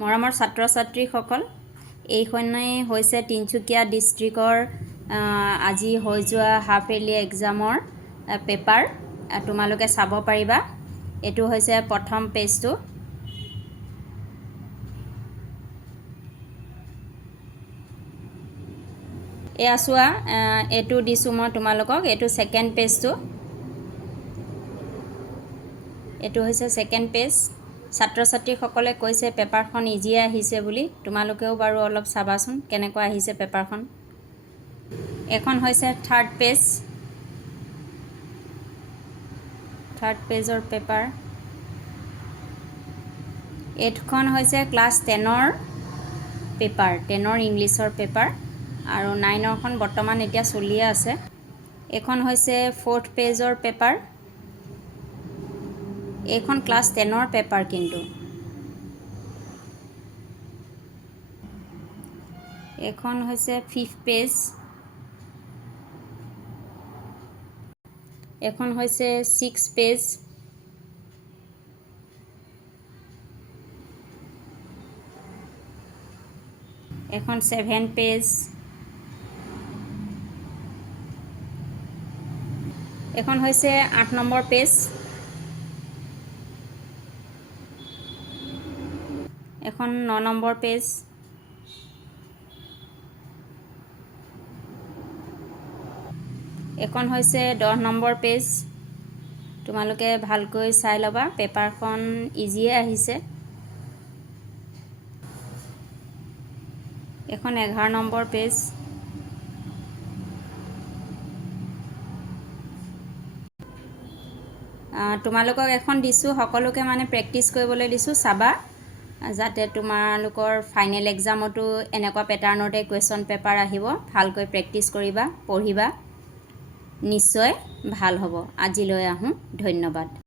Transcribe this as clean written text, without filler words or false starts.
মৰমৰ ছাত্ৰ ছাত্ৰীসকল, এইখনেই হৈছে তিনিচুকীয়া ডিষ্ট্ৰিক্টৰ আজি হৈ যোৱা হাফ ইয়াৰলি এক্সামৰ পেপাৰ। তোমালোকে চাব পাৰিবা। এইটো হৈছে প্ৰথম পেজটো। এয়া চোৱা, এইটো দিছোঁ মই তোমালোকক। এইটো ছেকেণ্ড পেজটো। এইটো হৈছে ছেকেণ্ড পেজ। ছাত্ৰ ছাত্ৰীসকলে কৈছে পেপাৰখন ইজিয়ে আহিছে বুলি। তোমালোকেও বাৰু অলপ চাবাচোন কেনেকুৱা আহিছে পেপাৰখন। এখন হৈছে থাৰ্ড পেজ। থাৰ্ড পেজৰ পেপাৰ। এইখন হৈছে ক্লাছ 10ৰ পেপাৰ, 10ৰ ইংলিছৰ পেপাৰ, আৰু 9ৰখন বৰ্তমান এতিয়া চলিয়ে আছে। এইখন হৈছে ফ'ৰ্থ পেজৰ পেপাৰ। এইখন ক্লাছ 10ৰ পেপাৰ কিন্তু। এইখন হৈছে ফিফথ পেজ। এইখন হৈছে ছিক্স পেজ। এখন 7 পেজ। এখন হৈছে 8 নম্বৰ পেজ। এখন 9 নম্বৰ পেজ। এখন হৈছে 10 নম্বৰ পেজ। তোমালোকে ভালকৈ চাই ল'বা, পেপাৰখন ইজিয়ে আহিছে। এখন 11 নম্বৰ পেজ। তোমালোকক এখন দিছোঁ, সকলোকে মানে প্ৰেক্টিছ কৰিবলৈ দিছোঁ, চাবা যাতে তোমালোকৰ ফাইনেল এক্সামতো এনেকুৱা পেটাৰ্ণতে কুৱেশ্যন পেপাৰ আহিব। ভালকৈ প্ৰেক্টিছ কৰিবা, পঢ়িবা, নিশ্চয় ভাল হ'ব। আজিলৈ আহোঁ, ধন্যবাদ।